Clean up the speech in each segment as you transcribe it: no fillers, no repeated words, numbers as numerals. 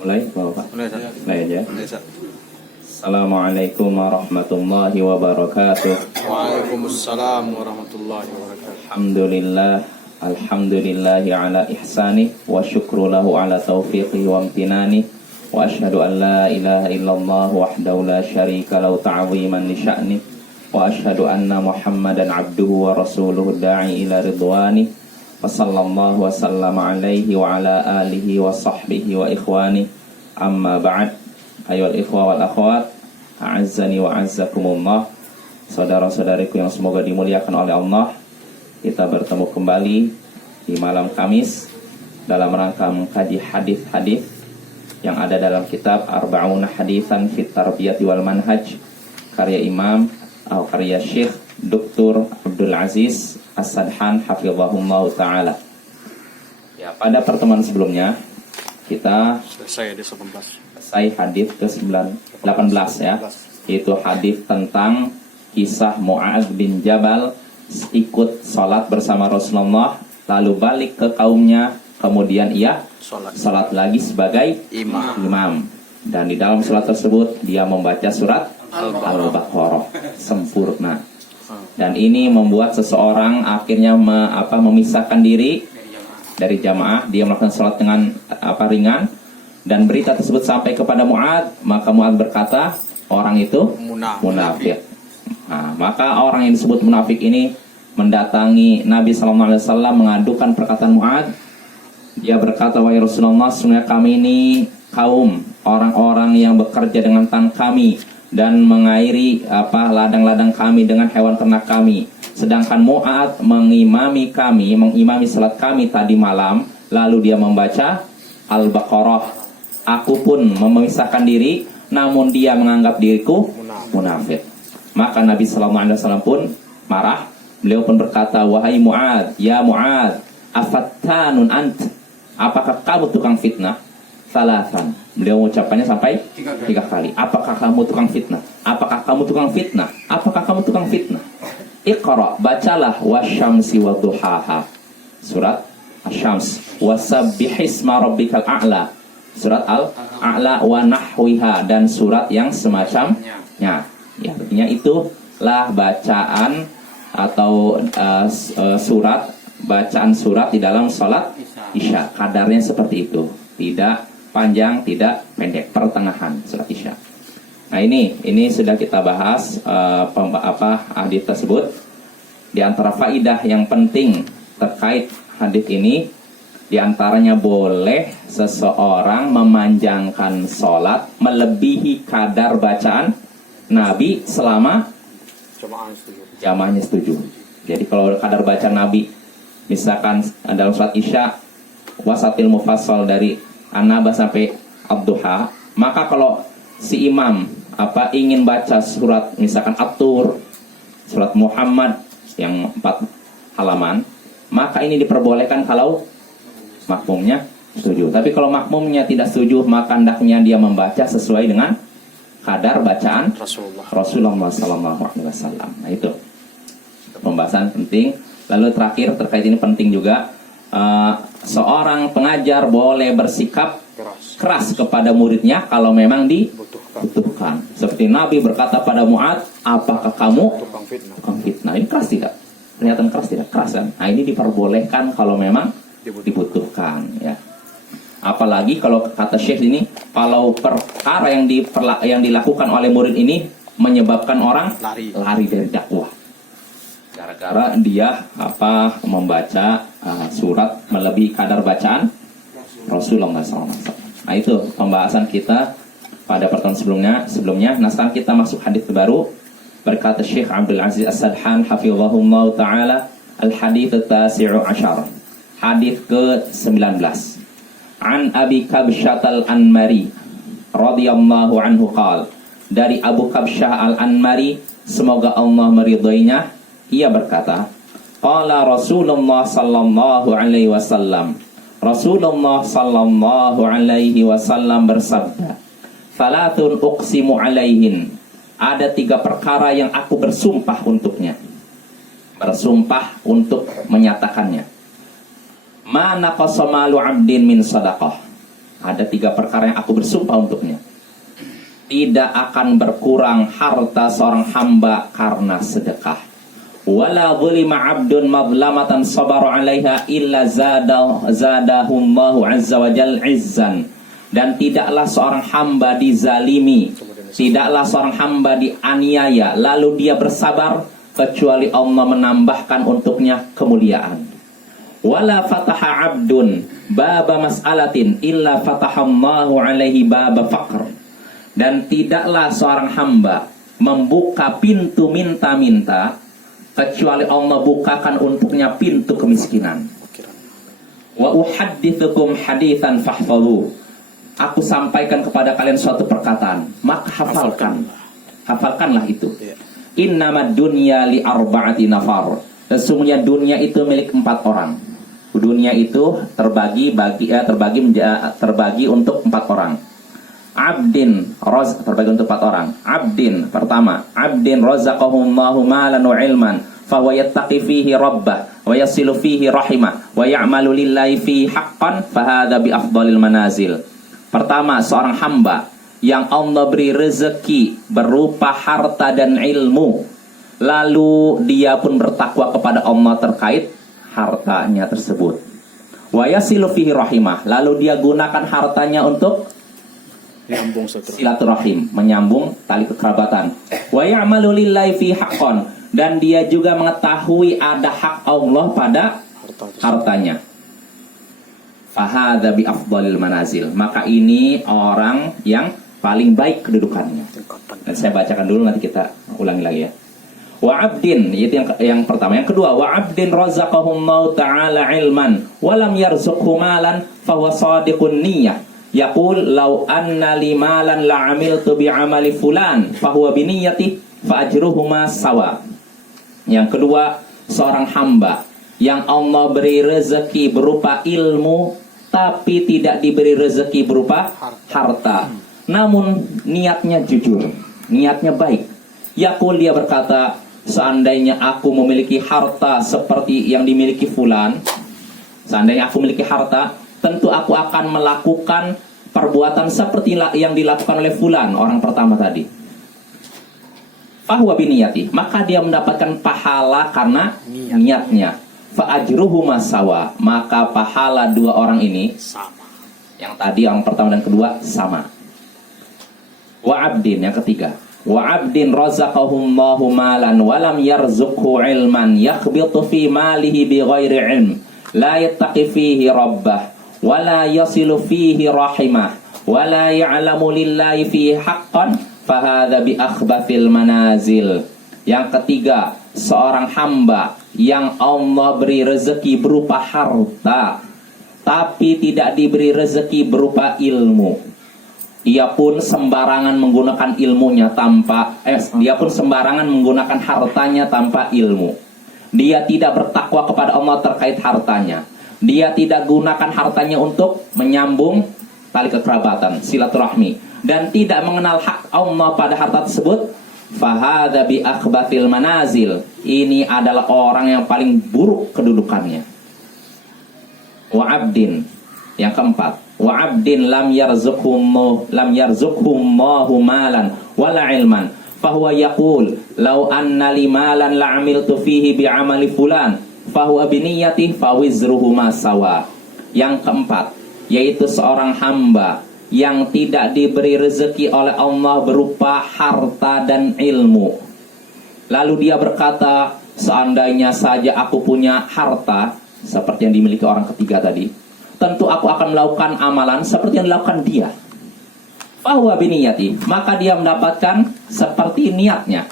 Mulai, Bapak. Mulai aja. Mulai, Ustaz. Assalamualaikum warahmatullahi wabarakatuh. Waalaikumsalam warahmatullahi wabarakatuh. Alhamdulillahi ala ihsani wa syukru lahu ala taufiqi wa amtinani wa ashhadu an la ilaha illallah wahdahu la syarika lahu ta'ziman li sya'ni wa ashhadu anna Muhammadan abduhu wa rasuluhu da'i ila ridwani wa sallallahu wa sallama alaihi wa ala alihi wa sahbihi wa ikhwani amma ba'd. Ayyuhal ikhwa wal akhwat, a'azzani wa a'azzakumullah. Saudara-saudariku yang semoga dimuliakan oleh Allah, kita bertemu kembali di malam Kamis dalam rangka mengkaji hadis-hadis yang ada dalam kitab Arba'una Haditsan fit Tarbiyati wal Manhaj karya Imam atau karya Syekh Dr. Abdul Aziz As-Sadhan hafizahullah ta'ala. Ya, pada pertemuan sebelumnya kita Selesai di 18. selesai hadis ke-18 ya, yaitu hadis tentang kisah Mu'adz bin Jabal ikut sholat bersama Rasulullah, lalu balik ke kaumnya, kemudian ia sholat lagi sebagai imam. Dan di dalam sholat tersebut dia membaca surat Al-Baqarah sempurna. Dan ini membuat seseorang akhirnya memisahkan diri dari jamaah. Dia melakukan sholat dengan ringan, dan berita tersebut sampai kepada Mu'adz. Maka Mu'adz berkata, orang itu munafik. Nah, maka orang yang disebut munafik ini mendatangi Nabi SAW mengadukan perkataan Mu'adz. Dia berkata, wahai Rasulullah, sesungguhnya kami ini kaum orang-orang yang bekerja dengan tangan kami dan mengairi ladang-ladang kami dengan hewan ternak kami. Sedangkan Mu'adz mengimami salat kami tadi malam, lalu dia membaca Al-Baqarah. Aku pun memisahkan diri, namun dia menganggap diriku munafik. Maka Nabi SAW pun marah. Beliau pun berkata, wahai Mu'adz, ya Mu'adz, afattanun ant, apakah kamu tukang fitnah? Salasan. Beliau mengucapkannya sampai 3 kali. Apakah kamu tukang fitnah? Apakah kamu tukang fitnah? Apakah kamu tukang fitnah? Iqra, bacalah wasyamsi wadduhaha, surat Asy-Syams, wasabbihisma rabbikal a'la, surat Al-A'la, wa nahwiha, dan surat yang semacamnya. Ya, artinya itulah bacaan atau bacaan surat di dalam salat Isya. Kadarnya seperti itu, tidak panjang, tidak pendek, pertengahan surat Isya. Nah, ini sudah kita bahas hadis tersebut. Di antara faidah yang penting terkait hadis ini, di antaranya boleh seseorang memanjangkan sholat melebihi kadar bacaan Nabi selama jamaahnya setuju. Jadi kalau kadar bacaan Nabi misalkan dalam sholat Isya wasatil mufassal dari An-Naba sampai Ad-Duha, maka kalau si imam ingin baca surat misalkan At-Tur, surat Muhammad yang 4 halaman, maka ini diperbolehkan kalau makmumnya setuju. Tapi kalau makmumnya tidak setuju, maka hendaknya dia membaca sesuai dengan kadar bacaan Rasulullah SAW. Nah, itu pembahasan penting. Lalu terakhir terkait ini penting juga, seorang pengajar boleh bersikap keras kepada muridnya kalau memang dibutuhkan. Seperti Nabi berkata pada Mu'adz, apakah kamu tukang fitnah? Ini keras tidak? Kelihatan keras tidak? Keras kan? Nah, ini diperbolehkan kalau memang dibutuhkan ya. Apalagi kalau kata Syekh ini, kalau perkara yang dilakukan oleh murid ini menyebabkan orang lari dari dakwah, gara-gara dia membaca surat melebihi kadar bacaan Rasulullah SAW. Nah, itu pembahasan kita pada pertemuan sebelumnya. Nah, sekarang kita masuk hadis baru. Berkata Syekh Abdul Aziz As-Sadhan hafizahullah ta'ala, al-hadits at-tasi'u asyar, hadis ke-19. An Abi Kabsyah al-Anmari radhiyallahu anhu qala, dari Abu Kabsyah al-Anmari, semoga Allah meridhoinya, ia berkata, qala Rasulullah sallallahu alaihi wasallam, Rasulullah sallallahu alaihi wasallam bersabda, salatun uqsimu alaihin, ada 3 perkara yang aku bersumpah untuknya, bersumpah untuk menyatakannya. Ma naqasa malu 'abdin min shadaqah, Ada 3 perkara yang aku bersumpah untuknya. Tidak akan berkurang harta seorang hamba karena sedekah. Wala zulima 'abdun madlamatan sabara 'alaiha illa zadahumullahu 'azza wa jal 'izzan. Dan tidaklah seorang hamba dizalimi, tidaklah seorang hamba dianiaya lalu dia bersabar, kecuali Allah menambahkan untuknya kemuliaan. Wala fataha 'abdun baba mas'alatin illa fatahallahu 'alaihi baba faqr. Dan tidaklah seorang hamba membuka pintu minta-minta, kecuali Allah bukakan untuknya pintu kemiskinan. Wa uhaddithukum haditsan fahfadhu. Aku sampaikan kepada kalian suatu perkataan, maka hafalkanlah itu. Innamad dunya li arba'ati nafar. Sesungguhnya dunia itu milik 4 orang. Dunia itu terbagi untuk 4 orang. Terbagi untuk 4 orang. Pertama, abdin razaqahumullahu malan wa ilman fa huwa yattaqi fihi rabbah wa yasilu fihi rahimah wa ya'malu lillahi fihi haqqan fa hadza bi afdhalil manazil. Pertama, seorang hamba yang Allah beri rezeki berupa harta dan ilmu, lalu dia pun bertakwa kepada Allah terkait hartanya tersebut. Wa yasilu fihi rahimah, lalu dia gunakan hartanya untuk silaturahim, menyambung tali kekerabatan. Wa ya'malu lillahi fi haqqan, dan dia juga mengetahui ada hak Allah pada hartanya. Fahadza bi afdhalil manazil, maka ini orang yang paling baik kedudukannya. Dan saya bacakan dulu, nanti kita ulangi lagi ya. Wa abdin, itu yang pertama. Yang kedua, wa abdin razaqahumullahu ta'ala ilman wa lam yarzuqhu malan fa huwa shadiqun niyyah. Yaqul law anna li malan la amiltu bi amali fulan fa huwa bi niyyati fa ajruhuma sawa. Yang kedua, seorang hamba yang Allah beri rezeki berupa ilmu tapi tidak diberi rezeki berupa harta, namun niatnya jujur, niatnya baik. Yaqul, dia berkata, seandainya aku memiliki harta seperti yang dimiliki fulan, seandainya aku memiliki harta, tentu aku akan melakukan perbuatan seperti yang dilakukan oleh fulan, orang pertama tadi. Fahuwa biniyati, maka dia mendapatkan pahala karena niatnya. Fa'ajruhuma sawa, maka pahala 2 orang ini sama. Yang tadi orang pertama dan kedua sama. Wa abdin, yang ketiga. Wa abdin razaqahumullahu malan wa lam yarzuqhu ilman yakhbitu fi malihi bighairi ilm la yattaqi fihi rabbah wa la yasilu fihi rahimah wa la ya'lamu lillahi fihi haqqan fahadza bi akhbathil manazil. Yang ketiga, seorang hamba yang Allah beri rezeki berupa harta tapi tidak diberi rezeki berupa ilmu. Dia pun sembarangan menggunakan ilmunya dia pun sembarangan menggunakan hartanya tanpa ilmu. Dia tidak bertakwa kepada Allah terkait hartanya. Dia tidak gunakan hartanya untuk menyambung tali kekerabatan, silaturahmi, dan tidak mengenal hak Allah pada harta tersebut. Fahadza bi akhbathil manazil, ini adalah orang yang paling buruk kedudukannya. Wa abdin, yang keempat, wa abdin lam yarzuqhumullahu malan wala ilman fahuwa yaqul law anna li malan la amiltu fihi bi amali fulan fahuwa bi niyyati fawizruhuma sawa. Yang keempat, yaitu seorang hamba yang tidak diberi rezeki oleh Allah berupa harta dan ilmu, lalu dia berkata, seandainya saja aku punya harta seperti yang dimiliki orang ketiga tadi, tentu aku akan melakukan amalan seperti yang dilakukan dia. Fahuwa biniyati, maka dia mendapatkan seperti niatnya,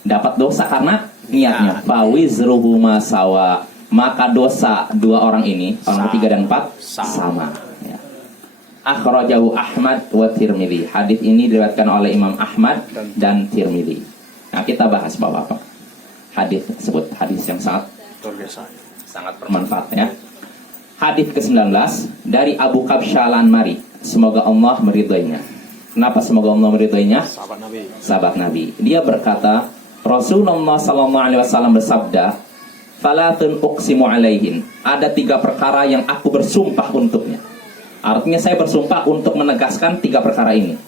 dapat dosa karena niatnya. Fawizruhuma sawa, maka dosa 2 orang ini, orang ketiga dan 4 sama. Akhrajahu Ahmad wa Tirmidzi. Hadis ini diriwayatkan oleh Imam Ahmad dan Tirmidzi. Nah, kita bahas Bapak-bapak. Hadis tersebut hadis yang sangat bermanfaat ya. Hadis ke-19 dari Abu Kabsyah Al-Anmari. Semoga Allah meridainya. Kenapa semoga Allah meridainya? Sahabat Nabi. Dia berkata, Rasulullah SAW bersabda, "Thalathun uqsimu alaihin." Ada 3 perkara yang aku bersumpah untuknya. Artinya saya bersumpah untuk menegaskan 3 perkara ini.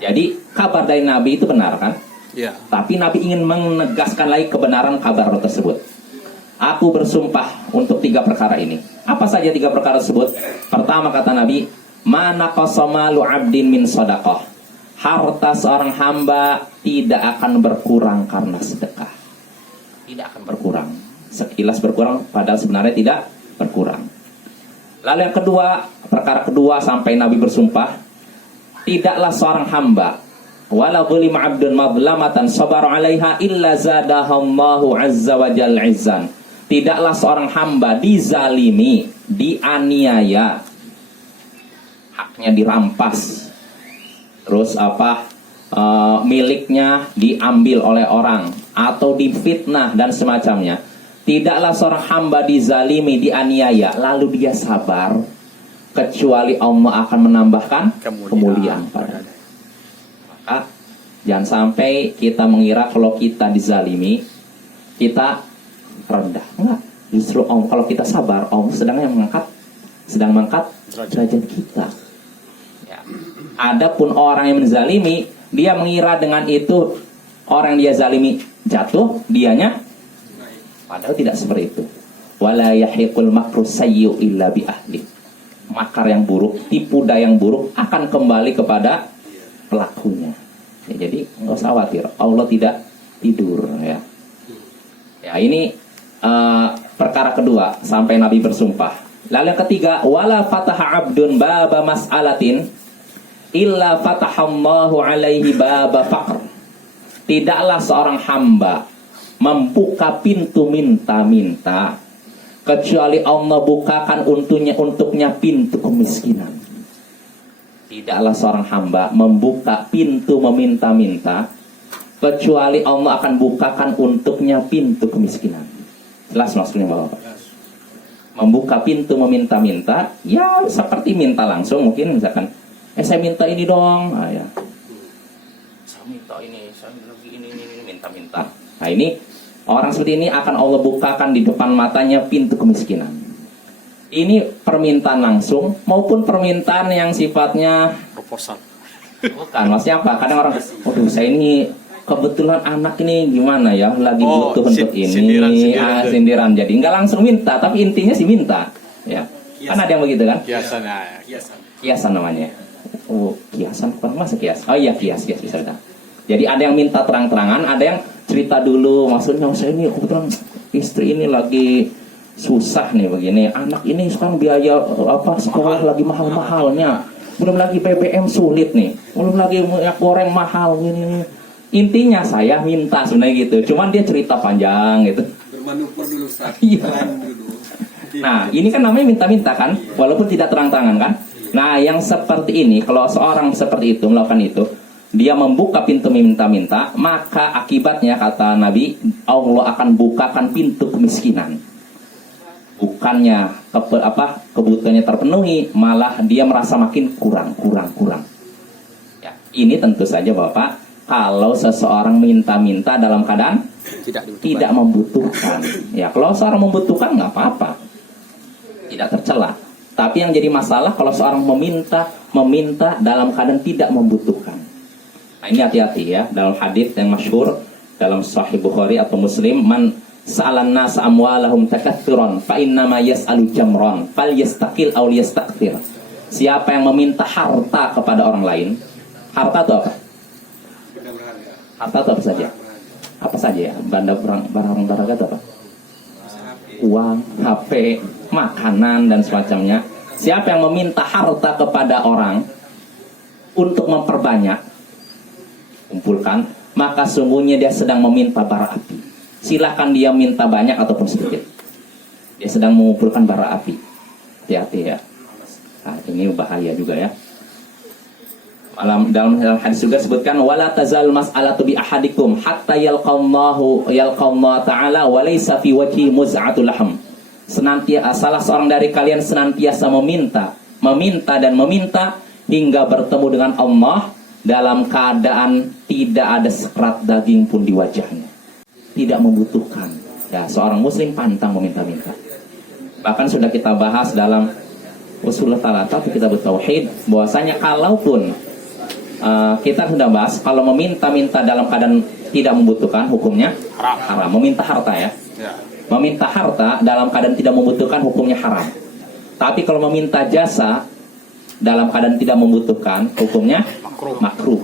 Jadi kabar dari Nabi itu benar kan? Ya. Tapi Nabi ingin menegaskan lagi kebenaran kabar tersebut. Aku bersumpah untuk 3 perkara ini. Apa saja 3 perkara tersebut? Pertama kata Nabi, mana qasamalu abdin min sadaqah. Harta seorang hamba tidak akan berkurang karena sedekah. Tidak akan berkurang. Sekilas berkurang, padahal sebenarnya tidak berkurang. Lalu yang kedua, perkara kedua sampai Nabi bersumpah, tidaklah seorang hamba wala zulima abdun madlamatan sabar 'alaiha illa zadahallahu 'azza wa jalla 'izzan. Tidaklah seorang hamba dizalimi, dianiaya, haknya dirampas, terus miliknya diambil oleh orang atau difitnah dan semacamnya. Tidaklah seorang hamba dizalimi, dianiaya, lalu dia sabar, kecuali Allah akan menambahkan kemuliaan padanya. Maka jangan sampai kita mengira kalau kita dizalimi, kita rendah. Enggak, justru kalau kita sabar, Allah sedang mengangkat derajat kita. Ya. Adapun orang yang menzalimi, dia mengira dengan itu orang yang dia zalimi jatuh, dianya padahal tidak seperti itu. Wala yahiqul makru sayyi'u illa bi ahli. Makar yang buruk, tipu daya yang buruk akan kembali kepada pelakunya. Ya, jadi nggak usah khawatir, Allah tidak tidur ya. Ya, ini perkara kedua sampai Nabi bersumpah. Lalu yang ketiga, wala fataha abdun baba mas'alatin illa fatahallahu alaihi baba faqr. Tidaklah seorang hamba membuka pintu minta-minta kecuali Allah bukakan untuknya pintu kemiskinan. Tidaklah seorang hamba membuka pintu meminta-minta kecuali Allah akan bukakan untuknya pintu kemiskinan. Jelas maksudnya Bapak? Membuka pintu meminta-minta, ya seperti minta langsung, mungkin misalkan, saya minta ini dong, ya. Saya minta ini, saya lagi ini minta-minta. Nah ini orang seperti ini akan Allah bukakan di depan matanya pintu kemiskinan. Ini permintaan langsung maupun permintaan yang sifatnya Proposal. bukan. Maksudnya apa? Kadang orang, waduh saya ini kebetulan anak ini gimana ya, lagi butuh untuk ini, sindiran. Jadi nggak langsung minta, tapi intinya sih minta. Ya, kan ada yang begitu kan? Kiasan. Kiasan namanya. Oh, kiasan bukan masa kias. Oh iya, kias bisa dah. Jadi ada yang minta terang-terangan, ada yang cerita dulu. Maksudnya saya ini kebetulan istri ini lagi susah nih begini. Anak ini sekarang biaya sekolah lagi mahal-mahalnya. Belum lagi BBM sulit nih. Belum lagi minyak goreng mahal ini. Intinya saya minta sebenarnya gitu. Cuman dia cerita panjang gitu. Bermanuver dulu Ustaz. Iya. Nah, ini kan namanya minta-minta kan, walaupun tidak terang-terangan kan. Nah, yang seperti ini, kalau seorang seperti itu melakukan itu, dia membuka pintu minta-minta, maka akibatnya kata Nabi, Allah akan bukakan pintu kemiskinan. Bukannya kebutuhannya terpenuhi, malah dia merasa makin kurang. Ya, ini tentu saja Bapak, kalau seseorang minta-minta dalam keadaan tidak membutuhkan. Ya, kalau seorang membutuhkan nggak apa-apa, tidak tercela. Tapi yang jadi masalah kalau seorang meminta dalam keadaan tidak membutuhkan. Nah, ini hati-hati ya. Dalam hadis yang masyhur dalam Sahih Bukhari atau Muslim, man sa'alan nas amwalahum takaththuran fa inna ma yas'alu jamran fal yastaqil aw yastakthir. Siapa yang meminta harta kepada orang lain, harta itu apa? Harta itu apa saja? Apa saja ya? Barang berharga itu apa? Uang, HP, makanan dan semacamnya. Siapa yang meminta harta kepada orang untuk memperbanyak, kumpulkan, maka sungguhnya dia sedang meminta bara api. Silakan dia minta banyak ataupun sedikit, dia sedang mengumpulkan bara api. Hati-hati ya. Nah, ini bahaya juga ya. Dalam hadis juga sebutkan wala tazal mas'alatu bi ahadikum hatta yalqallahu ta'ala wa laysa fi wajhi muz'atul lahm. Senantiasa salah seorang dari kalian senantiasa meminta hingga bertemu dengan Allah dalam keadaan tidak ada sekerat daging pun di wajahnya. Tidak membutuhkan. Ya, seorang muslim pantang meminta-minta. Bahkan sudah kita bahas dalam usul talata atau kitab tauhid bahwasanya kalaupun kita sudah bahas kalau meminta-minta dalam keadaan tidak membutuhkan hukumnya haram. Meminta harta ya. Meminta harta dalam keadaan tidak membutuhkan hukumnya haram. Tapi kalau meminta jasa dalam keadaan tidak membutuhkan hukumnya makruh.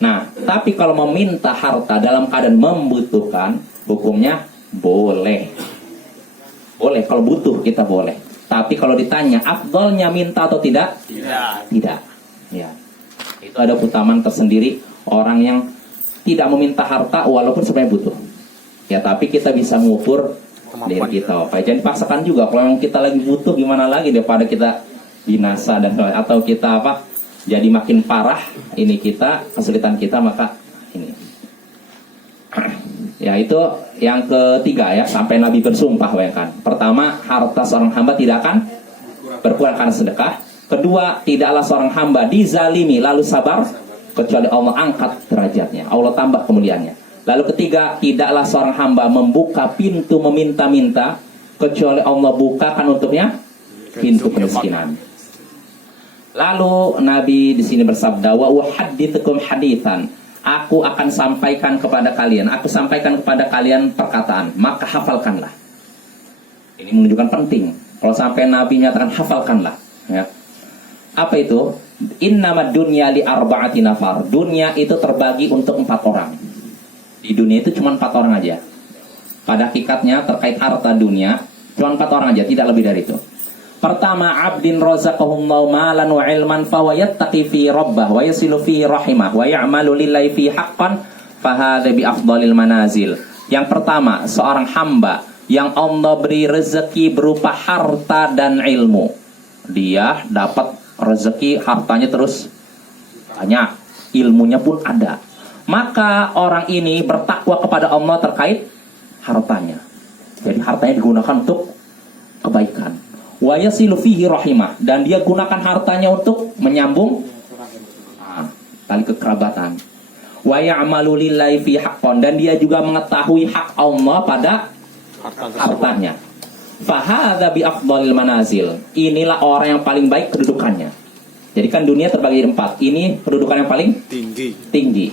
Nah, tapi kalau meminta harta dalam keadaan membutuhkan hukumnya boleh. Boleh kalau butuh kita boleh. Tapi kalau ditanya afdalnya minta atau tidak? Tidak. Ya. Itu ada keutamaan tersendiri orang yang tidak meminta harta walaupun sebenarnya butuh. Ya, tapi kita bisa mengukur diri kita. Jangan dipaksakan juga. Kalau memang kita lagi butuh gimana lagi daripada kita binasa dan atau kita jadi makin parah ini kita kesulitan kita maka ini. Ya, itu yang ketiga ya, sampai Nabi bersumpah bayangkan. Pertama, harta seorang hamba tidak akan berkurang karena sedekah. Kedua, tidaklah seorang hamba dizalimi lalu sabar kecuali Allah angkat derajatnya, Allah tambah kemuliaannya. Lalu ketiga, tidaklah seorang hamba membuka pintu meminta-minta kecuali Allah bukakan untuknya pintu kemiskinan. Lalu Nabi di sini bersabda, wa uhadditsukum haditsan. Aku akan sampaikan kepada kalian, aku sampaikan kepada kalian perkataan, maka hafalkanlah. Ini menunjukkan penting. Kalau sampai Nabi nyatakan hafalkanlah, ya. Apa itu? Innamad dunya li arba'ati nafar. Dunia itu terbagi untuk 4 orang. Di dunia itu cuma 4 orang aja. Pada hakikatnya terkait harta dunia cuma 4 orang aja, tidak lebih dari itu. Pertama, abdin razaqahullahu malan wa ilman fa yattaqi fi rabbah wa yasilu fi rahimah wa ya'malu lillahi fi haqqan fa hadza bi afdalil manazil. Yang pertama, seorang hamba yang Allah beri rezeki berupa harta dan ilmu. Dia dapat rezeki, hartanya terus banyak, ilmunya pun ada. Maka orang ini bertakwa kepada Allah terkait hartanya. Jadi hartanya digunakan untuk kebaikan. Wa yasilu fihi rahimah, dan dia gunakan hartanya untuk menyambung tali kekerabatan. Wa ya'malu lillahi fi haqqan, dan dia juga mengetahui hak Allah pada hartanya. Fahadza bi afdalil manazil. Inilah orang yang paling baik kedudukannya. Jadi kan dunia terbagi 4. Ini kedudukan yang paling tinggi.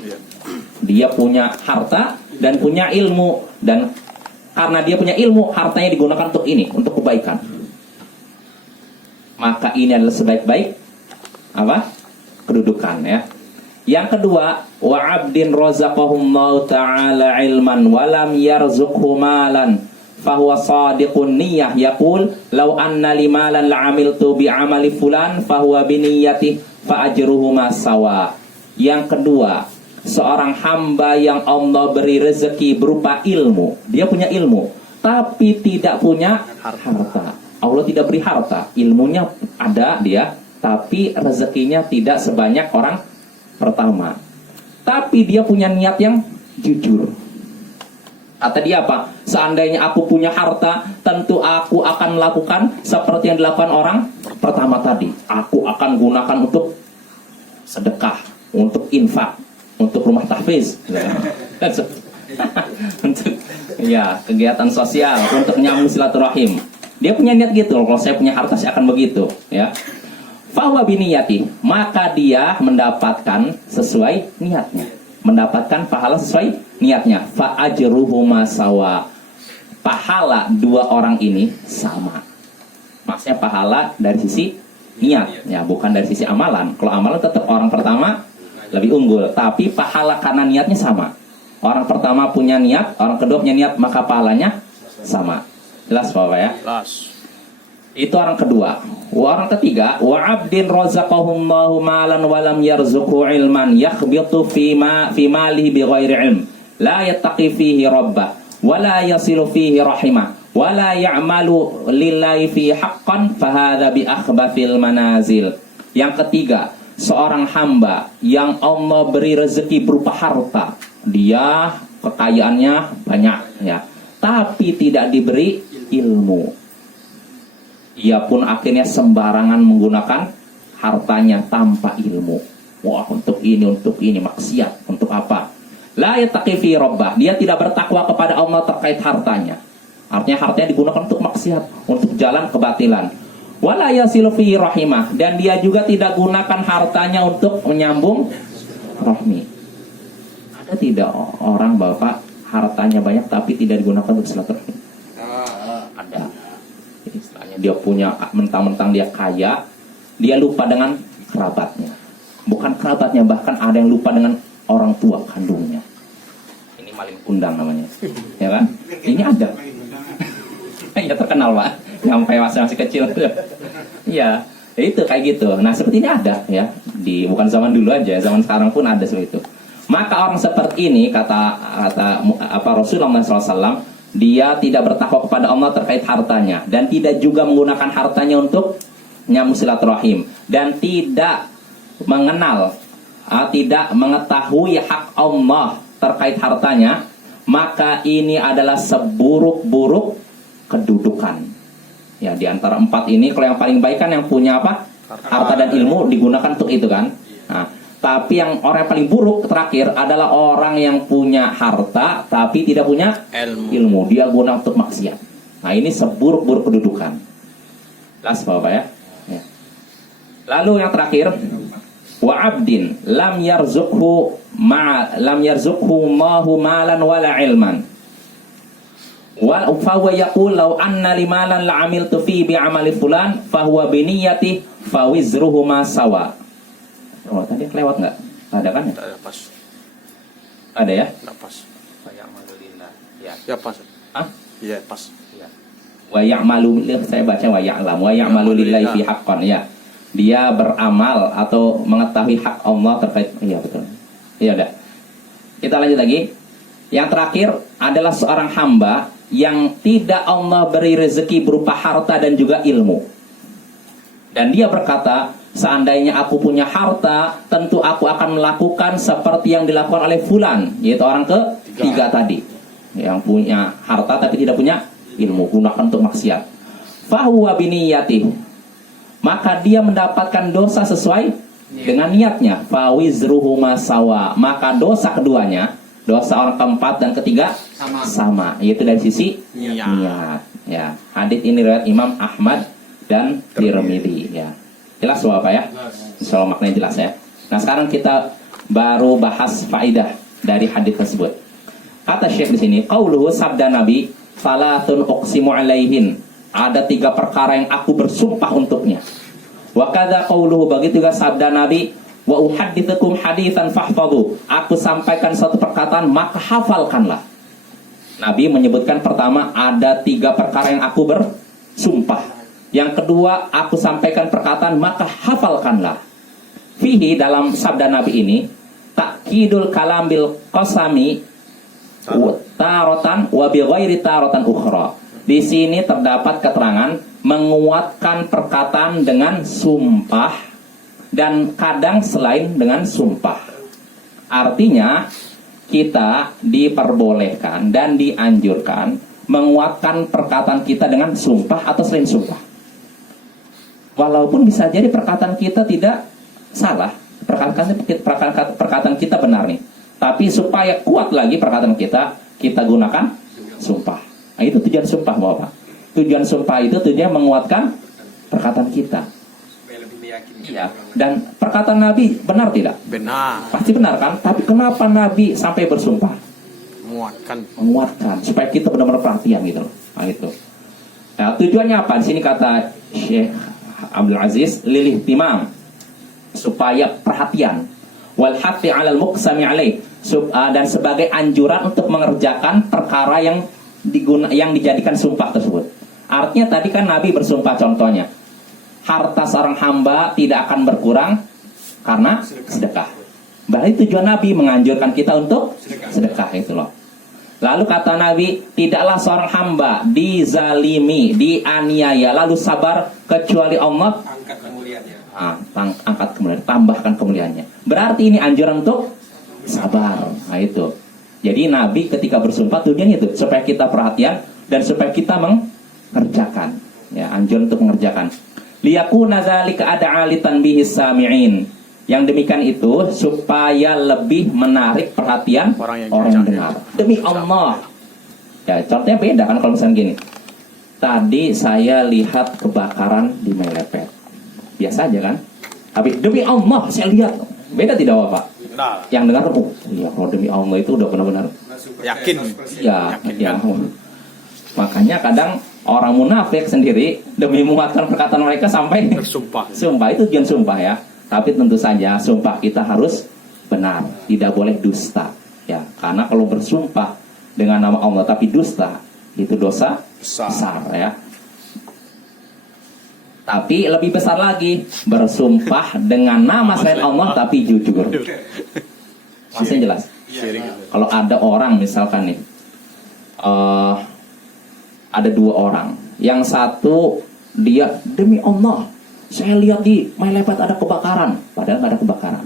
Dia punya harta dan punya ilmu, dan karena dia punya ilmu, hartanya digunakan untuk ini, untuk kebaikan. Maka ini adalah sebaik-baik kedudukan ya. Yang kedua, wa 'abdin razaqahullahu ta'ala ilman wa lam yarzuqhu malan fahuwa shadiqun niyyah yaqul law anna limalan la'amiltu bi'amali fulan fahuwa biniyyati fa ajruhuma sawa. Yang kedua, seorang hamba yang Allah beri rezeki berupa ilmu. Dia punya ilmu tapi tidak punya harta. Allah tidak beri harta, ilmunya ada dia, tapi rezekinya tidak sebanyak orang pertama. Tapi dia punya niat yang jujur. Kata dia apa? Seandainya aku punya harta, tentu aku akan melakukan seperti yang dilakukan orang pertama tadi. Aku akan gunakan untuk sedekah, untuk infak, untuk rumah tahfiz, untuk ya kegiatan sosial, untuk nyambung silaturahim. Dia punya niat gitu. Kalau saya punya harta saya akan begitu, ya. Fahuwa biniyati, maka dia mendapatkan sesuai niatnya, mendapatkan pahala sesuai niatnya. Fa ajruhuma sawa, pahala dua orang ini sama. Maksudnya pahala dari sisi niat, ya, bukan dari sisi amalan. Kalau amalan tetap orang pertama lebih unggul, tapi pahala karena niatnya sama. Orang pertama punya niat, orang kedua punya niat, maka pahalanya sama. Jelas Bapak ya? Jelas. Itu orang kedua. Orang ketiga, wa 'abdin razaqahullahu malan wa lam yarzuqhu ilman yakhbitu fi malihi bighairi ilm la yattaqi fihi rabbah wa la yasilu fihi rahimah wa la ya'malu lillahi fi haqqan fa hadza bi akhbathil manazil. Yang ketiga, seorang hamba yang Allah beri rezeki berupa harta. Dia kekayaannya banyak, ya, tapi tidak diberi ilmu. Ia pun akhirnya sembarangan menggunakan hartanya tanpa ilmu. Wah, untuk ini maksiat, untuk apa? La yattaqi fi rabbah, dia tidak bertakwa kepada Allah terkait hartanya. Artinya hartanya digunakan untuk maksiat, untuk jalan kebatilan. Wala yasilu fi rahimah, dan dia juga tidak gunakan hartanya untuk menyambung rahmi. Ada tidak orang bapak hartanya banyak tapi tidak digunakan untuk silaturahmi? Ada. Istilahnya dia punya, mentang-mentang dia kaya, dia lupa dengan kerabatnya. Bukan kerabatnya, bahkan ada yang lupa dengan orang tua kandungnya. Ini maling kundang namanya, ya kan? Ini ada. Ya terkenal pak, sampai masih kecil. Iya, itu kayak gitu. Nah seperti ini ada ya, di bukan zaman dulu aja, zaman sekarang pun ada seperti itu. Maka orang seperti ini kata Rasulullah SAW, dia tidak bertakwa kepada Allah terkait hartanya, dan tidak juga menggunakan hartanya untuk nyambung silaturahim, dan tidak mengenal, tidak mengetahui hak Allah terkait hartanya. Maka ini adalah seburuk-buruk kedudukan. Ya, di antara 4 ini, kalau yang paling baik kan yang punya apa? Harta dan ilmu digunakan untuk itu kan. Nah, tapi yang orang yang paling buruk terakhir adalah orang yang punya harta tapi tidak punya ilmu. Dia guna untuk maksiat. Nah, ini seburuk-buruk kedudukan. Jelas Bapak ya? Ya. Lalu yang terakhir, wa abdin lam yarzuqhu Allahu malan wala ilman. Wa huwa yaqul law anna limalan la amiltu fi bi amali fulan fa huwa bi niyyati fa wizruhuma sawa. Oh, tadi kelewat enggak? Ada kan? Ada pas. Ada ya? Enggak pas. Wa ya'malulillah. Ya. Ya pas. Ah? Iya pas. Ya. Wa ya'malu, saya baca wa ya'lam. Wa ya'malu lillahi fi haqqan ya. Dia beramal atau mengetahui hak Allah terkait. Iya betul. Iya udah. Kita lanjut lagi. Yang terakhir adalah seorang hamba yang tidak Allah beri rezeki berupa harta dan juga ilmu. Dan dia berkata, seandainya aku punya harta, tentu aku akan melakukan seperti yang dilakukan oleh fulan, yaitu orang ketiga tadi, yang punya harta tapi tidak punya ilmu, gunakan untuk maksiat. Fahuwa biniyati, maka dia mendapatkan dosa sesuai dengan niatnya. Fawizruhuma sawa, maka dosa keduanya, dosa orang keempat dan ketiga sama, yaitu dari sisi niat. Ya, hadits ini riwayat Imam Ahmad dan Tirmidzi. Ya, jelas Bapak ya? Insyaallah maknanya jelas ya. Nah sekarang kita baru bahas faidah dari hadits tersebut. Kata Syekh di sini, qauluhu, sabda Nabi, salatun uqsimu alaihin, ada 3 perkara yang aku bersumpah untuknya. Wa kadza qauluhu, begitu juga sabda Nabi, wa uhadditsukum haditsan fahfadhu, aku sampaikan suatu perkataan maka hafalkanlah. Nabi menyebutkan pertama ada 3 perkara yang aku bersumpah. Yang kedua, aku sampaikan perkataan maka hafalkanlah. Fihi, dalam sabda Nabi ini, takkidul kalam bil qasami taratan wa bi ghairi taratan ukhra. Di sini terdapat keterangan menguatkan perkataan dengan sumpah dan kadang selain dengan sumpah. Artinya kita diperbolehkan dan dianjurkan menguatkan perkataan kita dengan sumpah atau selain sumpah. Walaupun bisa jadi perkataan kita tidak salah, perkataan kita benar nih. Tapi supaya kuat lagi perkataan kita gunakan sumpah. Nah, itu tujuan sumpah Bapak. Tujuan sumpah itu tujuan menguatkan perkataan kita. Iya. Dan perkataan Nabi benar tidak? Benar. Pasti benar kan? Tapi kenapa Nabi sampai bersumpah? Menguatkan supaya kita benar-benar perhatian gitu loh. Nah, itu. Nah, tujuannya apa? Di sini kata Syekh Abdul Aziz, lilih timam, supaya perhatian, wal hati 'alal muqsami alaih, dan sebagai anjuran untuk mengerjakan perkara yang dijadikan sumpah tersebut. Artinya tadi kan Nabi bersumpah, contohnya harta seorang hamba tidak akan berkurang karena sedekah. Berarti tujuan Nabi menganjurkan kita untuk sedekah itu loh. Lalu kata Nabi, tidaklah seorang hamba dizalimi, dianiaya, lalu sabar kecuali Allah angkat kemuliaannya. Angkat kemuliaan, tambahkan kemuliaannya. Berarti ini anjuran untuk sabar. Nah itu. Jadi Nabi ketika bersumpah tujuannya itu supaya kita perhatian dan supaya kita mengerjakan. Ya, anjuran untuk mengerjakan. Liyakuna dzalika ad'a litanbihis sami'in. Yang demikian itu supaya lebih menarik perhatian orang yang dengar. Demi Allah. Ya, contohnya beda kan kalau misalnya gini. tadi saya lihat kebakaran di Melepet. Biasa aja kan? Tapi demi Allah saya lihat. Beda tidak Bapak? Nah, Yang dengar, oh iya kalau demi Allah itu udah benar-benar. yakin. Ya, Yakin ya. kan? Makanya kadang orang munafik sendiri demi menguatkan perkataan mereka sampai Bersumpah. sumpah itu tujuan sumpah ya. Tapi tentu saja sumpah kita harus benar, tidak boleh dusta. Ya, karena kalau bersumpah dengan nama Allah tapi dusta itu dosa besar ya. Tapi lebih besar lagi bersumpah dengan nama selain Allah tapi jujur. Maksudnya jelas. Syirik. Kalau ada orang misalkan nih, ada dua orang. Yang satu dia demi Allah, saya lihat di Melepet ada kebakaran, padahal nggak ada kebakaran.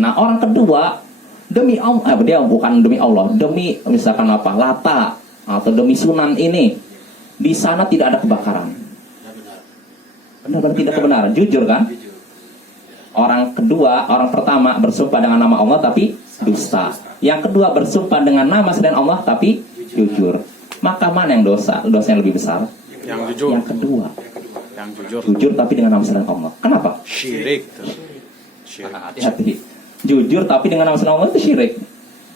Nah orang kedua demi Allah, dia bukan demi Allah, demi misalkan apa Lata atau demi Sunan ini, di sana tidak ada kebakaran. Benar-benar tidak kebenaran, jujur kan? Orang kedua, orang pertama bersumpah dengan nama Allah tapi dusta. Yang kedua bersumpah dengan nama selain Allah tapi jujur. Maka mana yang dosa? Dosa yang lebih besar? Yang jujur. Yang kedua. Yang jujur. Jujur tapi dengan nama selain Allah. Kenapa? Syirik. Syirik. Hati-hati. Jujur tapi dengan nama selain Allah itu syirik.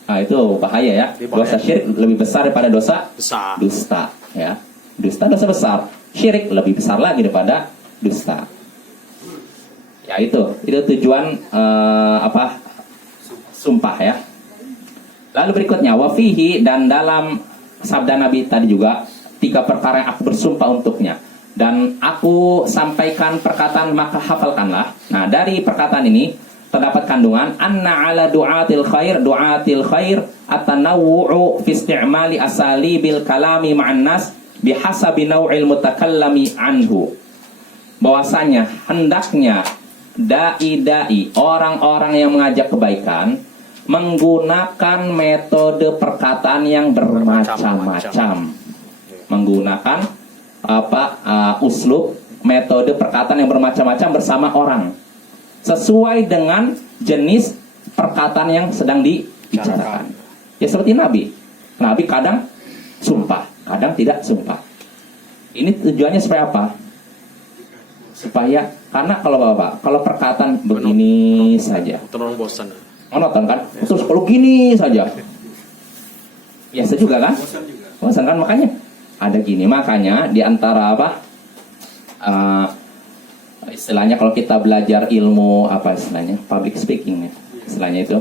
Nah itu bahaya ya. Dosa syirik lebih besar daripada dosa Besar. dusta. Ya, dusta dosa besar. Syirik lebih besar lagi daripada dusta. Ya itu tujuan sumpah ya. Lalu berikutnya wafihi, dan dalam sabda Nabi tadi juga 3 perkara yang aku bersumpah untuknya dan aku sampaikan perkataan maka hafalkanlah. Nah dari perkataan ini terdapat kandungan anna ala du'atil khair at-tanawwu'u fi isti'mali asalibil kalami ma'an nas bihasabi naw'il mutakallami anhu. Bahwasanya hendaknya dai-dai, orang-orang yang mengajak kebaikan, menggunakan metode perkataan yang bermacam-macam. Menggunakan uslub, metode perkataan yang bermacam-macam bersama orang. Sesuai dengan jenis perkataan yang sedang dibicarakan. Ya seperti Nabi. Nabi kadang sumpah, kadang tidak sumpah. Ini tujuannya supaya apa? Supaya, karena kalau perkataan begini saja, Terlalu bosan. monoton kan? Terus kalau gini saja, biasa juga kan? Bosan kan? Makanya ada gini, makanya diantara istilahnya kalau kita belajar ilmu istilahnya public speaking ya, istilahnya itu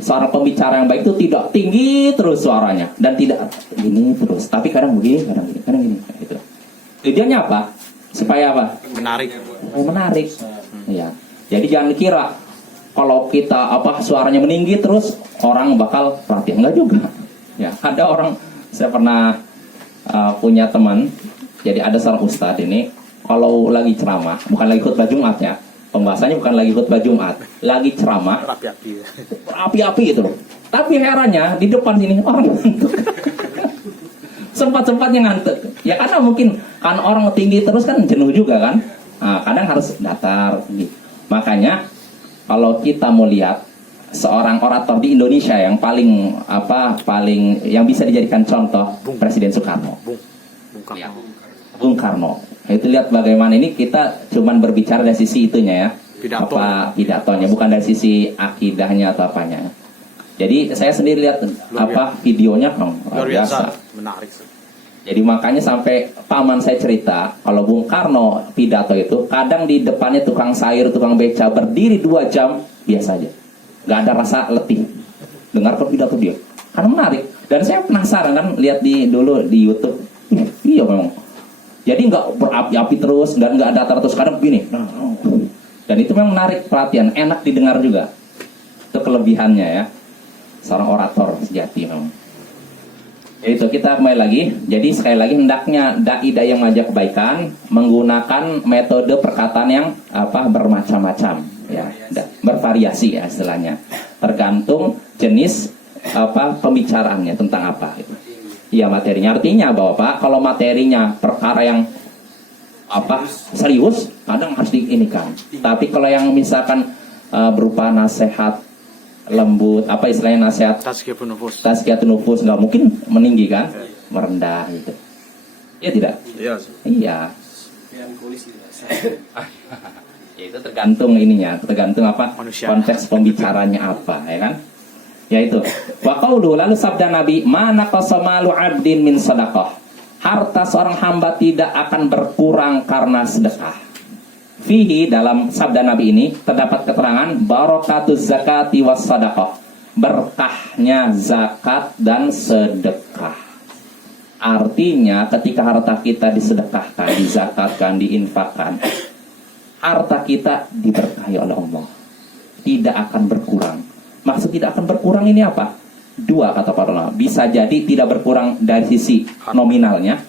seorang pembicara yang baik itu tidak tinggi terus suaranya dan tidak gini terus, tapi kadang begini, kadang gini, itu. Tujuannya apa? Supaya apa? Menarik. Ya. Jadi jangan dikira kalau kita suaranya meninggi terus orang bakal perhatian, enggak juga. Ya, ada orang, saya pernah punya teman, jadi ada seorang ustadz ini kalau lagi ceramah, bukan lagi khutbah Jumat ya. Pembahasannya bukan lagi khutbah Jumat, lagi ceramah. Api-api itu. Tapi herannya di depan sini orang ngantuk. Sempat-sempatnya ngantuk. Ya karena mungkin kan orang tinggi terus kan jenuh juga kan. Nah, kadang harus datar. Makanya kalau kita mau lihat seorang orator di Indonesia yang paling yang bisa dijadikan contoh, Presiden Soekarno. Bung Karno. Itu lihat bagaimana ini kita cuman berbicara dari sisi itunya ya. Pidatonya, bukan dari sisi akidahnya atau apanya. Jadi saya sendiri lihat videonya luar biasa. Menarik. Jadi makanya sampai paman saya cerita kalau Bung Karno pidato itu kadang di depannya tukang sayur, tukang beca berdiri 2 jam biasa aja, nggak ada rasa letih dengar pidato dia karena menarik. Dan saya penasaran kan lihat dulu di YouTube, iya memang. Jadi nggak berapi-api terus dan nggak datar terus, kadang begini. Dan itu memang menarik perhatian, enak didengar juga. Itu kelebihannya ya seorang orator sejati memang. Jadi itu kita kembali lagi. Jadi sekali lagi hendaknya dai-dai yang mengajak kebaikan menggunakan metode perkataan yang bermacam-macam ya, bervariasi ya istilahnya. Tergantung jenis pembicaraannya tentang apa gitu. Ya materinya, artinya bahwa kalau materinya perkara yang serius kadang harus diinikan. Tapi kalau yang misalkan berupa nasihat lembut, istilahnya nasihat tazkiyatun nufus, nggak mungkin meninggi kan, merendah gitu. Ya tidak? Iya. Iya. Ya, itu tergantung ininya, tergantung apa Manusia. konteks pembicaranya apa, ya kan? Yaitu wa qauluhu, lalu sabda Nabi, mana qasamalu 'abdin min sadaqah. Harta seorang hamba tidak akan berkurang karena sedekah. Fihi, dalam sabda Nabi ini terdapat keterangan barakatuz zakati was sadaqah. Berkahnya zakat dan sedekah. Artinya ketika harta kita disedekahkan, dizakatkan, diinfakkan, harta kita diberkahi oleh Allah, tidak akan berkurang. Maksud tidak akan berkurang ini apa? Dua kata para ulama. Bisa jadi tidak berkurang dari sisi nominalnya.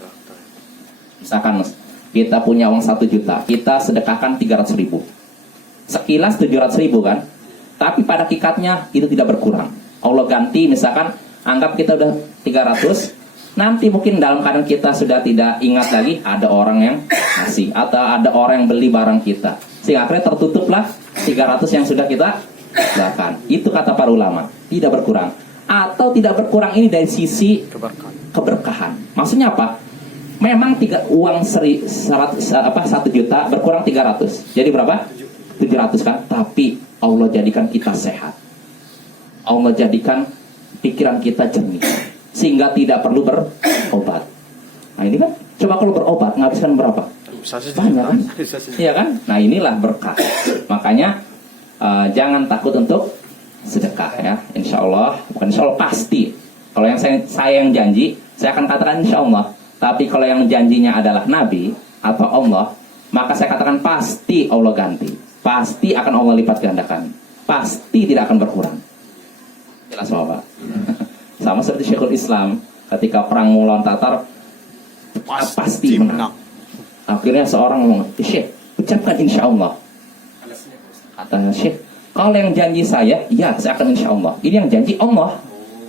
Misalkan kita punya uang 1 juta, kita sedekahkan 300 ribu. Sekilas 700 ribu kan? Tapi pada hakikatnya itu tidak berkurang. Allah ganti, misalkan anggap kita udah 300, nanti mungkin dalam keadaan kita sudah tidak ingat lagi, ada orang yang ngasih atau ada orang yang beli barang kita, sehingga akhirnya tertutuplah 300 yang sudah kita sedekahkan. Itu kata para ulama, tidak berkurang. Atau tidak berkurang ini dari sisi keberkahan. Maksudnya apa? Memang uang 1 juta berkurang 300, jadi berapa? 700 kan? Tapi Allah jadikan kita sehat, Allah jadikan pikiran kita jernih, sehingga tidak perlu berobat. Nah ini kan, coba kalau berobat menghabiskan berapa? Banyak kan? Iya kan? Nah inilah berkah. Makanya jangan takut untuk sedekah ya. Insya Allah, bukan insya Allah, pasti. Kalau yang saya yang janji, saya akan katakan insya Allah. Tapi kalau yang janjinya adalah Nabi atau Allah, maka saya katakan pasti Allah ganti, pasti akan Allah lipat gandakan, pasti tidak akan berkurang. Jelas Bapak? Sama seperti Syekhul Islam ketika perang melawan Tatar, pasti menang. Akhirnya seorang ngomong, Syekh, ucapkan insya Allah. Kata Syekh, kalau yang janji saya, ya saya akan insya Allah. Ini yang janji Allah.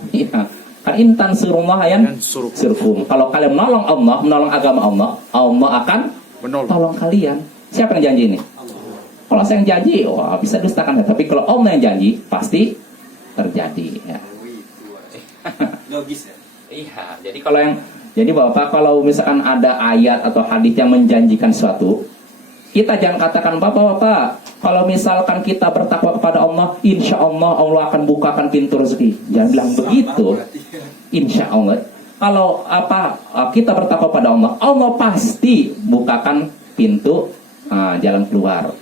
Ya. Kan intan surullah yan surkum. Kalau kalian menolong Allah, menolong agama Allah, Allah akan tolong kalian. Siapa yang janji ini? Kalau saya yang janji, wah bisa dustakan. Tapi kalau Allah yang janji, pasti terjadi. Ya. Logis ya. Iya. Jadi Bapak, kalau misalkan ada ayat atau hadis yang menjanjikan sesuatu, kita jangan katakan Bapak, kalau misalkan kita bertakwa kepada Allah, insya Allah Allah akan bukakan pintu rezeki. Jangan bilang begitu. Insya Allah. Kalau kita bertakwa pada Allah, Allah pasti bukakan pintu jalan keluar.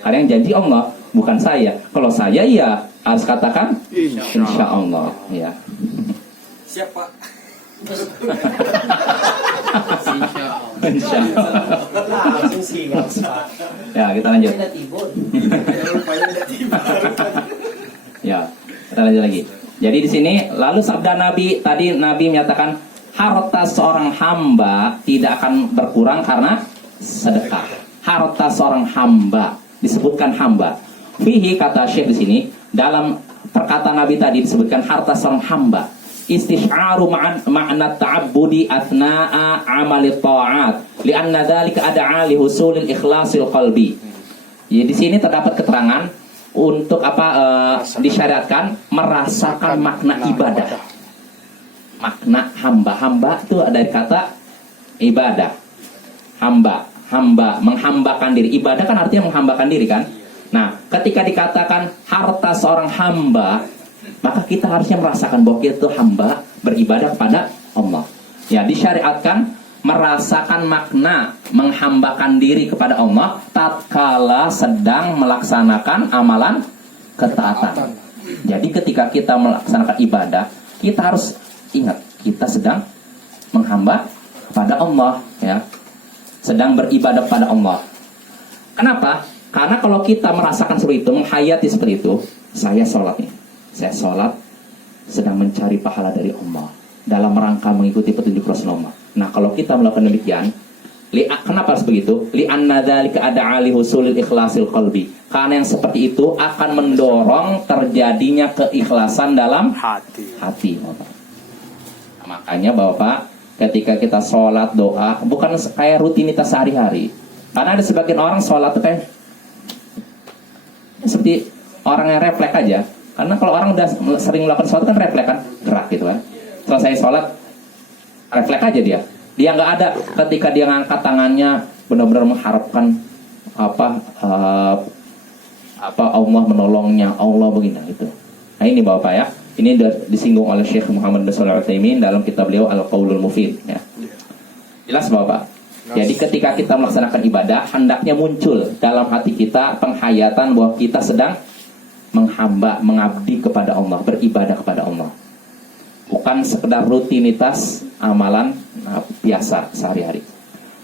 Ada yang janji Allah, bukan saya. Kalau saya ya harus katakan insya Allah. Ya. Siapa? Insya Allah. Ya, kita lanjut. Ya, kita lanjut lagi. Jadi di sini lalu sabda Nabi tadi, Nabi menyatakan harta seorang hamba tidak akan berkurang karena sedekah. Harta seorang hamba, disebutkan hamba. Fihi, kata Syekh di sini, dalam perkataan Nabi tadi disebutkan harta seorang hamba. Istish'aru ma'na ta'abbudi athna'a amali ta'at li'anna dhalika ada'a li husulil ikhlasil qalbi. Jadi di sini terdapat keterangan untuk disyariatkan merasakan makna ibadah. Makna hamba itu dari kata ibadah. Hamba menghambakan diri. Ibadah kan artinya menghambakan diri kan. Nah, ketika dikatakan harta seorang hamba, maka kita harusnya merasakan bahwa kita itu hamba beribadah kepada Allah. Ya, disyariatkan merasakan makna menghambakan diri kepada Allah tatkala sedang melaksanakan amalan ketaatan. Jadi ketika kita melaksanakan ibadah, kita harus ingat kita sedang menghamba kepada Allah, ya. Sedang beribadah kepada Allah. Kenapa? Karena kalau kita merasakan seperti itu, menghayati seperti itu, saya sholat nih. Saya sholat sedang mencari pahala dari Allah dalam rangka mengikuti petunjuk Rasulullah. Nah, kalau kita melakukan demikian, kenapa harus begitu? Li'anna dzalika ada'a li husulil ikhlasil qalbi. Karena yang seperti itu akan mendorong terjadinya keikhlasan dalam hati. Nah, makanya Bapak, ketika kita sholat doa, bukan kayak rutinitas sehari-hari. Karena ada sebagian orang sholat itu kayak seperti orang yang refleks aja. Karena kalau orang udah sering melakukan sesuatu kan refleks kan, gerak gitu kan. Selesai sholat refleks aja dia. Dia nggak ada ketika dia ngangkat tangannya benar-benar mengharapkan apa Allah menolongnya, Allah begini gitu. Nah ini Bapak ya, ini disinggung oleh Syekh Muhammad bin Shalih Al-Utsaimin dalam kitab beliau Al-Qaulul Mufid ya. Jelas Bapak? Jadi ketika kita melaksanakan ibadah, hendaknya muncul dalam hati kita penghayatan bahwa kita sedang menghamba, mengabdi kepada Allah, beribadah kepada Allah. Bukan sekedar rutinitas amalan biasa sehari-hari.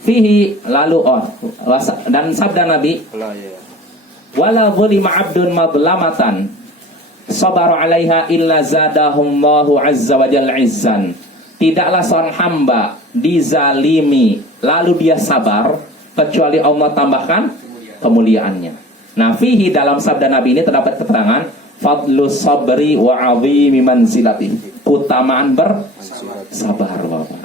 Fihi lalu dan sabda Nabi, wala zulima abdun madlamatan sabaru alaiha illa zadahumullahu azza wa jalla izzan. Tidaklah seorang hamba dizalimi lalu dia sabar kecuali Allah tambahkan kemuliaannya. Nah, fihi dalam sabda Nabi ini terdapat keterangan fadlus sabri wa 'azimi manzilati. Keutamaan bersabar Bapak.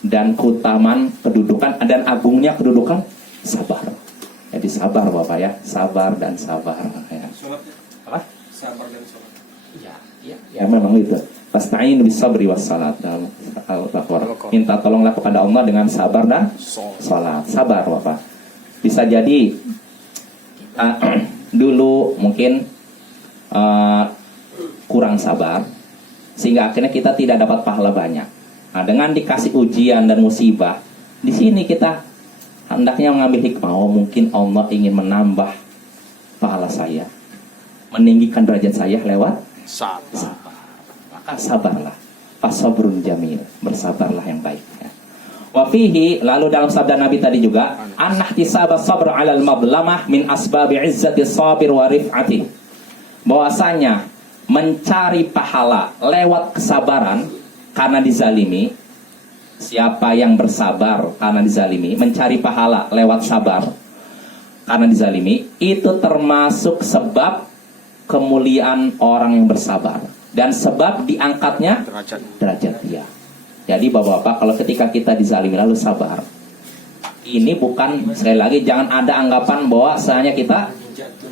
Dan keutamaan kedudukan dan agungnya kedudukan sabar. Jadi sabar Bapak ya, sabar dan sabar ya. Apa? Sabar dan sholat. Ya memang itu. Pasta'in bis sabri was salat dalam Al-Baqarah. Minta tolonglah kepada Allah dengan sabar dan salat. Sabar Bapak. Bisa jadi dulu mungkin kurang sabar sehingga akhirnya kita tidak dapat pahala banyak. Nah, dengan dikasih ujian dan musibah, di sini kita hendaknya mengambil hikmah. Oh, mungkin Allah ingin menambah pahala saya, meninggikan derajat saya lewat sabar. Maka sabarlah. Fasabrun jamil, bersabarlah yang baik. Wa fihi, lalu dalam sabda Nabi tadi juga, annahtisaba sabr 'alal madlamah min asbabi 'izzati sabir wa rif'ati. Bahwasanya mencari pahala lewat kesabaran karena dizalimi, siapa yang bersabar karena dizalimi, mencari pahala lewat sabar karena dizalimi, itu termasuk sebab kemuliaan orang yang bersabar dan sebab diangkatnya derajat dia. Jadi Bapak-bapak, kalau ketika kita dizalimi lalu sabar, ini bukan, sekali lagi jangan ada anggapan bahwa sahanya kita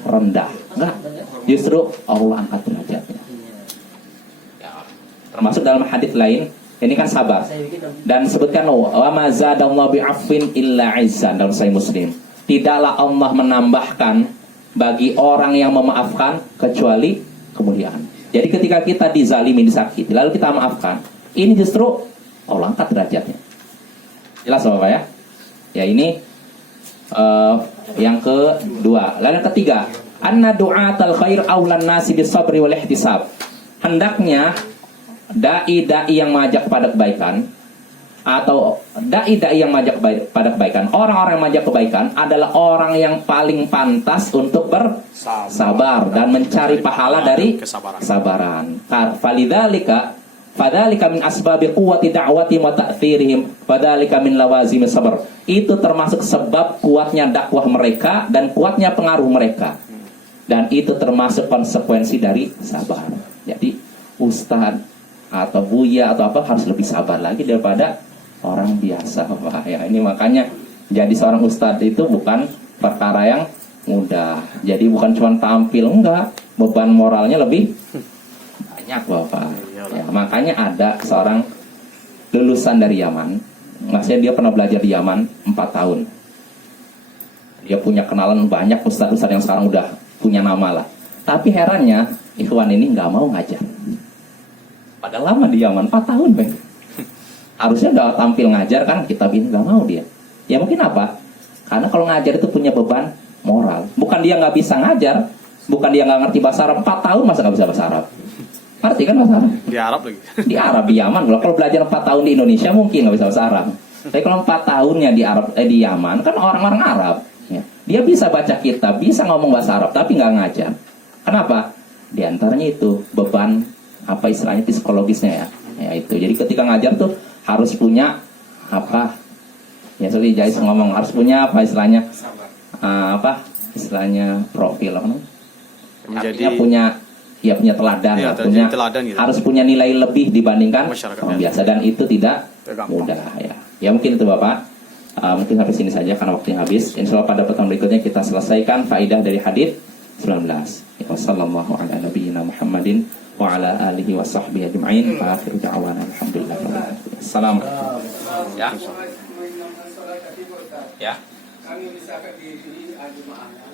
rendah. Enggak, justru Allah angkat derajatnya. Termasuk dalam hadis lain, ini kan sabar. Dan sebutkan wa ma zadallahu bi'afwin illa 'izzan dalam Sahih Muslim. Tidaklah Allah menambahkan bagi orang yang memaafkan kecuali kemuliaan. Jadi ketika kita dizalimi, disakiti, lalu kita maafkan, ini justru Allah angkat derajatnya. Jelas Bapak ya? Ya ini yang kedua. Lalu yang ketiga, anna du'atal khair aulan nasi bisabri wal ihtisab. Hendaknya dai-dai yang mengajak pada kebaikan atau dai-dai yang mengajak pada kebaikan, orang-orang yang mengajak kebaikan adalah orang yang paling pantas untuk bersabar dan mencari pahala dari kesabaran. Fadzalika min asbabi quwwati da'wati wa ta'thirihim, fadzalika min lawazimi sabr. Itu termasuk sebab kuatnya dakwah mereka dan kuatnya pengaruh mereka. Dan itu termasuk konsekuensi dari sabar. Jadi ustaz atau buya atau apa harus lebih sabar lagi daripada orang biasa. Wah, ya ini makanya jadi seorang ustadz itu bukan perkara yang mudah. Jadi bukan cuma tampil, enggak, beban moralnya lebih banyak Bapak. Ya, makanya ada seorang lulusan dari Yaman, maksudnya dia pernah belajar di Yaman 4 tahun. Dia punya kenalan banyak ustadz-ustadz yang sekarang udah punya nama lah. Tapi herannya ikhwan ini nggak mau ngajar. Padahal lama di Yaman 4 tahun, Bang. Harusnya udah tampil ngajar kan, kitab ini nggak mau dia. Ya mungkin apa? Karena kalau ngajar itu punya beban moral. Bukan dia nggak bisa ngajar, bukan dia nggak ngerti bahasa Arab. 4 tahun masa nggak bisa bahasa Arab? Ngerti kan bahasa Arab? Di Arab lagi. Di Arab, di Yaman. Kalau belajar 4 tahun di Indonesia mungkin nggak bisa bahasa Arab. Tapi kalau 4 tahunnya di Arab, di Yaman kan orang-orang Arab. Ya. Dia bisa baca kitab, bisa ngomong bahasa Arab, tapi nggak ngajar. Kenapa? Di antaranya itu beban apa istilahnya psikologisnya ya. Ya itu. Jadi ketika ngajar tuh harus punya apa? Ya seperti Jais ngomong harus punya apa istilahnya? Apa istilahnya profil apa? Artinya punya teladan, ya, punya teladan gitu. Harus punya nilai lebih dibandingkan masyarakat orang biasa dan itu tidak mudah ya. Ya mungkin itu Bapak. Mungkin sampai sini saja karena waktunya habis. Insyaallah pada pertemuan berikutnya kita selesaikan faidah dari hadis 19. Wassalamualaikum warahmatullahi wabarakatuh. wa ala alihi wa sahbihi ajma'in. Wa akhiru da'wana alhamdulillah. Assalamualaikum. Ya. Ya. Kami misalkan di Jumaah